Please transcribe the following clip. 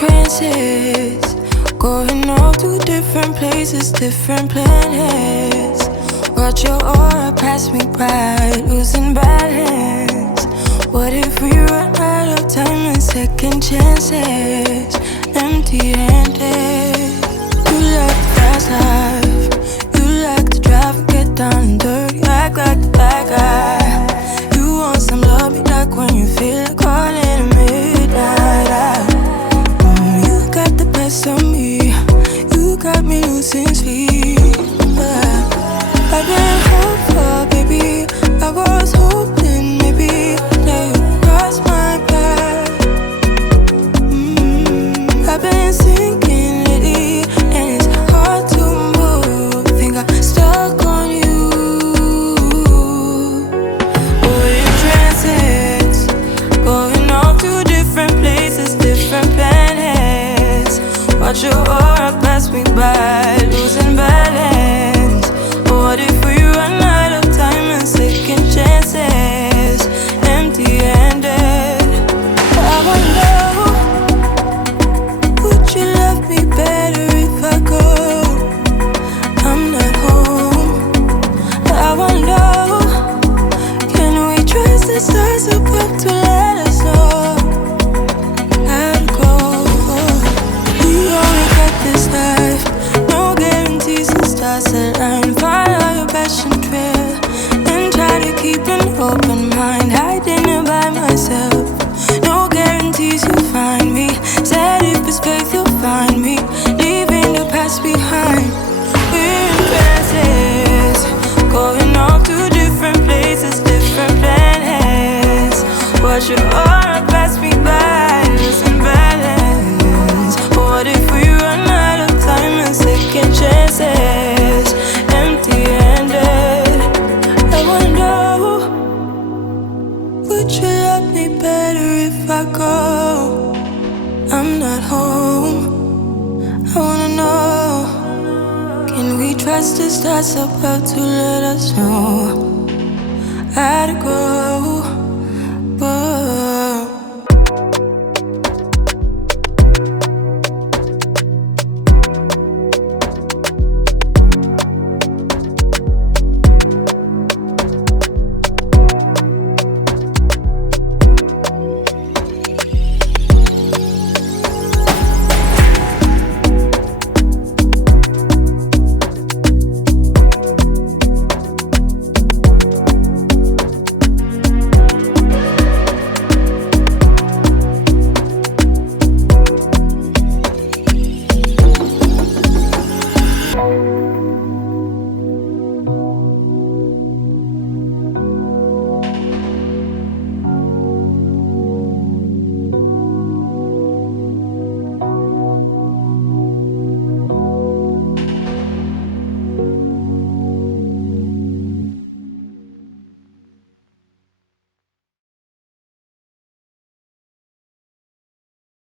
trances, going off to different places, different planets. Watch your aura pass me by, losing balance. What if we run out of time and second chances? Empty-handed. You like the fast life, you like to drive and get down and dirty, act like the bad guy. You want some love, be like when you feel like calling at midnight. You got the best of me, you got me losing sleep. I've been hopeful, baby, I was hoping maybe that you crossed my path. I've been sinking lately, and it's hard to move. Think I'm stuck on you. We're in trances, going off to different places, different planets. Watch your aura pass me by, losing balance. What if we run out of time and second chances? Empty-handed. I wonder, would you love me better if I go? I'm not home. I wonder, can we trust the stars above to let us know how to go? We only got this life, no guarantees and stars align. Follow your passion trail and try to keep an open mind. Hiding it by myself, no guarantees you'll find me. Said if it's faith you'll find me, leaving the past behind. We're in trances, going off to different places, different planets. Watch your aura pass me by, losing balance. What if we run out of time and second chances? Empty-handed. I wonder, would you love me better if I go? I'm not home. I wanna know, can we trust the stars above to let us know